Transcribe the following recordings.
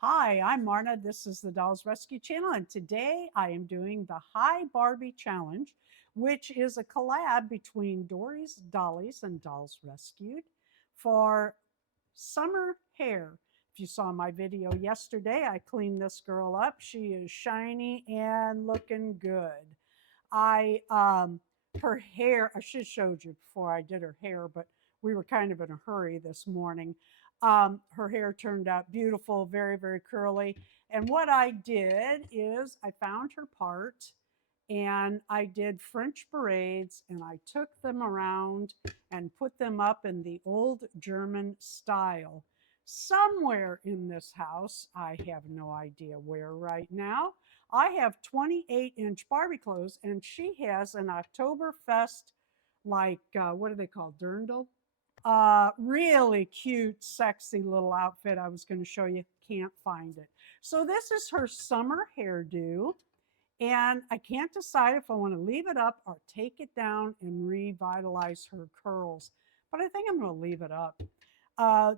Hi, I'm Marna. This is the Dolls Rescue Channel, and today I am doing the Hi Barbie Challenge, which is a collab between Dory's Dollies and Dolls Rescued for summer hair. If you saw my video yesterday, I cleaned this girl up. She is shiny and looking good. Her hair, I should have showed you before I did her hair, but we were kind of in a hurry this morning. Her hair turned out beautiful, very, very curly. And what I did is I found her part and I did French braids and I took them around and put them up in the old German style. Somewhere in this house, I have no idea where right now, I have 28-inch Barbie clothes and she has an Oktoberfest, like, what do they call, dirndl? Really cute, sexy little outfit I was going to show you. Can't find it. So this is her summer hairdo. And I can't decide if I want to leave it up or take it down and revitalize her curls. But I think I'm going to leave it up.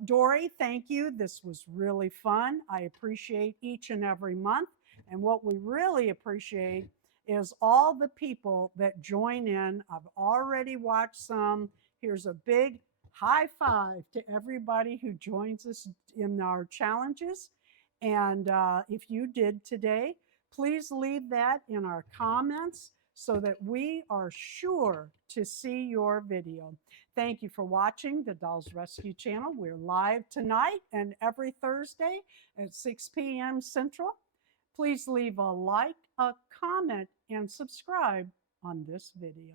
Dory, thank you. This was really fun. I appreciate each and every month. And what we really appreciate is all the people that join in. I've already watched some. Here's a big high five to everybody who joins us in our challenges. And if you did today, please leave that in our comments so that we are sure to see your video. Thank you for watching the Dolls Rescue Channel. We're live tonight and every Thursday at 6 p.m. Central. Please leave a like, a comment, and subscribe on this video.